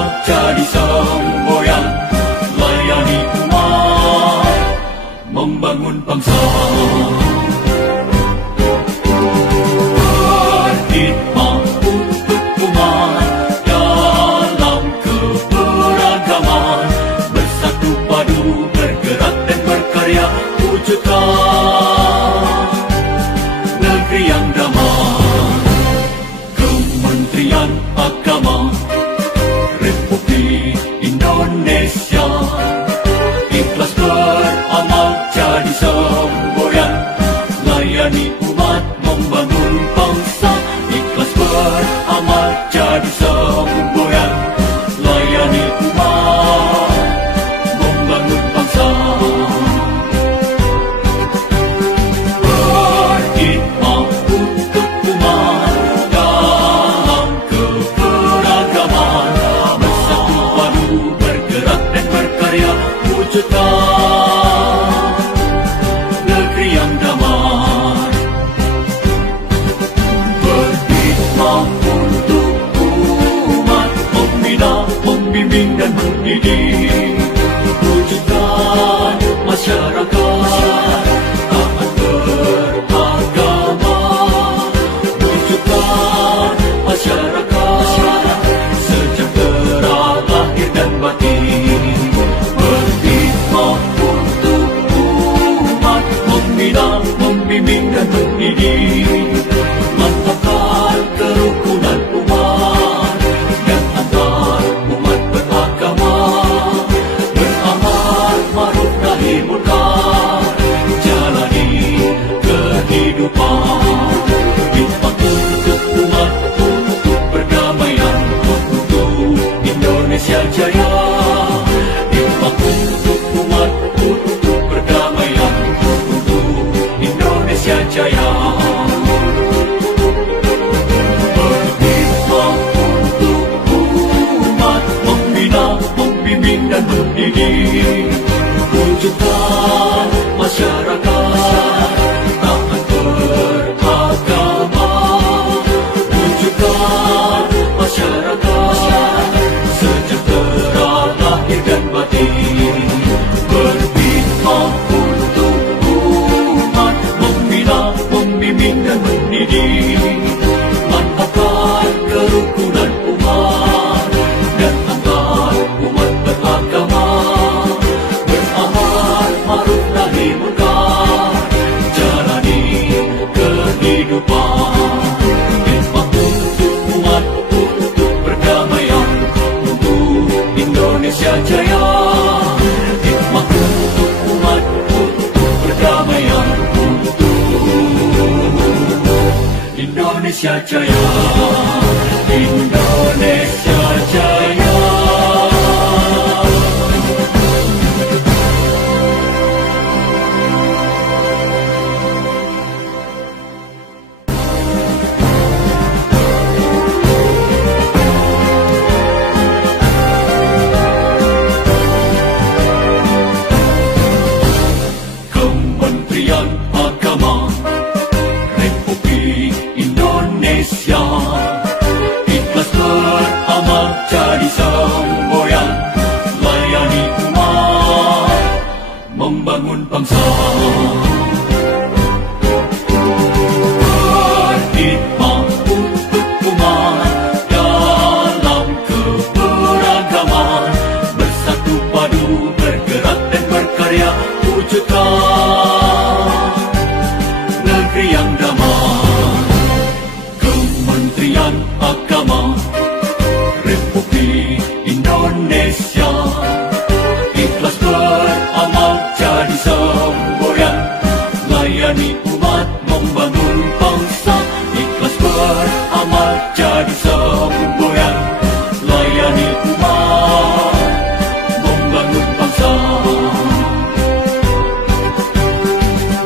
amal jadi semboyan, layani umat, membangun bangsa. Berkhidmat untuk umat dalam keberagaman, bersatu padu bergerak dan berkarya, wujudkan negeri yang damai. Kementerian Agama Republik Indonesia ikhlas beramal jadi semboyan, layani umat, membangun bangsa. Ikhlas beramal jadi semboyan, layani umat, membangun bangsa. Berkhidmat untuk umat dalam keberagaman, bersatu padu bergerak dan berkarya, wujudkan negeri yang damai. Berkhidmat untuk umat, membina, membimbing dan mendidik, wujudkan masyarakat taat beragama, wujudkan masyarakat sejahtera lahir dan batin. Berkhidmat untuk umat, membina, membimbing dan mendidik, mantapkan kerukunan umat dan antar umat beragama, beramal ma'ruf nahi munkar, jalani kehidupan. Khidmat untuk umat, untuk perdamaian, untuk Indonesia Jaya. Khidmat untuk umat, untuk perdamaian, untuk Indonesia Jaya. Berkhidmat untuk umat, membina, membimbing dan mendidik, wujudkan masyarakat taat beragama, wujudkan masyarakat sejahtera lahir dan batin. Berkhidmat untuk umat, membina, membimbing dan mendidik, mantapkan kerukunan umat dan antar umat beragama, beramal ma'ruf nahi munkar, jalani kehidupan. Khidmat untuk umat, untuk perdamaian, untuk Indonesia Jaya. Khidmat untuk umat, untuk perdamaian, untuk Indonesia Jaya. Indonesia Jaya. Kementerian Agama Republik Indonesia ikhlas beramal jadi semboyan, layani umat, membangun bangsa. Berkhidmat untuk umat dalam keberagaman, bersatu padu bergerak dan berkarya, wujudkan negeri yang damai. Kementerian Agama Republik Indonesia ikhlas beramal jadi semboyan, layani umat, membangun bangsa. Ikhlas beramal jadi semboyan, layani umat, membangun bangsa.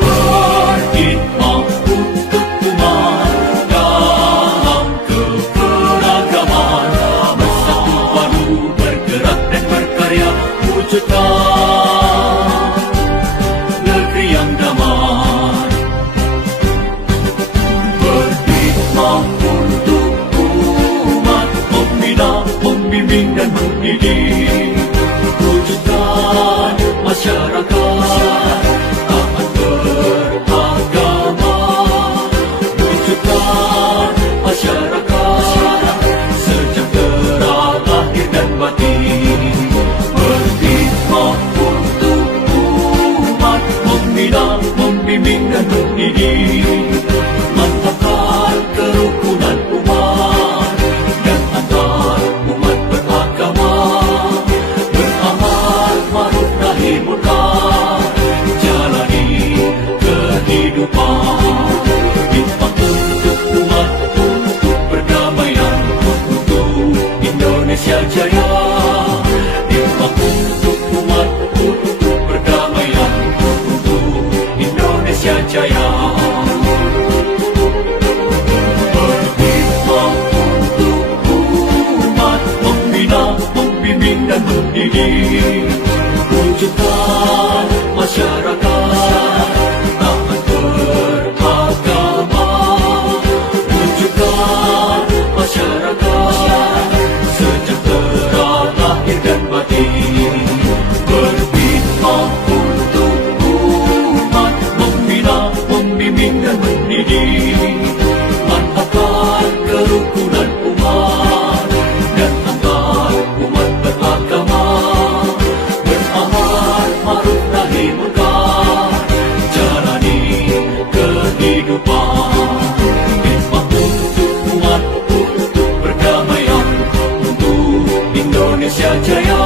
Berkhidmat untuk umat dalam keberagaman, bersatu padu bergerak dan berkarya, wujudkan negeri yang damai. Berkhidmat untuk umat, membina, membimbing membimbing dan mendidik, wujudkan masyarakat taat beragama, wujudkan masyarakat sejahtera lahir dan batin, berkhidmat untuk umat, membina, membimbing dan mendidik, mantapkan kerukunan umat dan antar umat beragama, beramal ma'ruf nahi munkar, jalani kehidupan, khidmat untuk umat, untuk perdamaian, untuk Indonesia Jaya, khidmat untuk umat, untuk perdamaian, untuk Indonesia Jaya. Membimbing dan mendidik, wujudkan masyarakat taat beragama, wujudkan masyarakat sejahtera lahir dan batin, berkhidmat untuk umat, membina, membimbing dan mendidik, mantapkan kerukunan umat dan antar umat beragama, beramal ma'ruf nahi munkar, jalani kehidupan, khidmat untuk umat, untuk perdamaian, untuk Indonesia Jaya,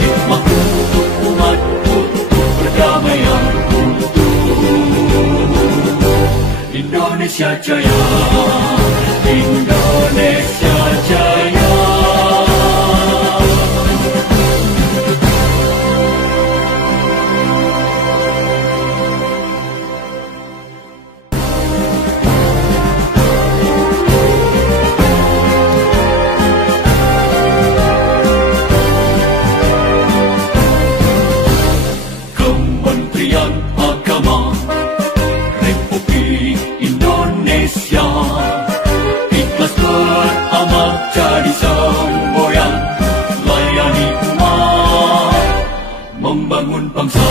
khidmat untuk umat, untuk perdamaian, untuk Indonesia Jaya, Indonesia Jaya. Kementerian Agama Republik Indonesia ikhlas beramal jadi semboyan, layani umat, membangun bangsa,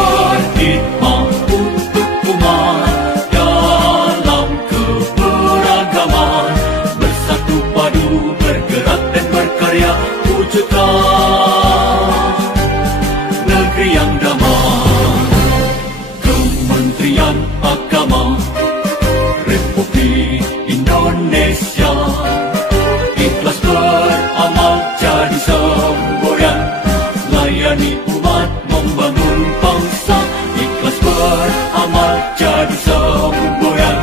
berkhidmat untuk umat dalam keberagaman, bersatu padu bergerak dan berkarya, wujudkan negeri yang damai. Kementerian Agama Republik Indonesia ikhlas beramal jadi semboyan, layani umat, membangun bangsa, ikhlas beramal jadi semboyan,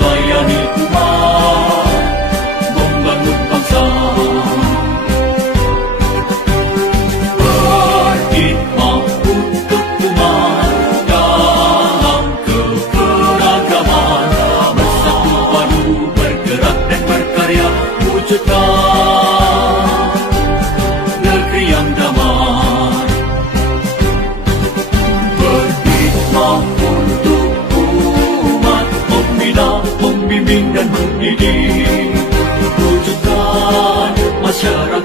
layani umat, membangun bangsa, berkhidmat untuk umat dalam keberagaman, bersatu padu bergerak dan berkarya, wujudkan negeri yang damai. Berkhidmat untuk umat, membina, membimbing dan mendidik, wujudkan masyarakat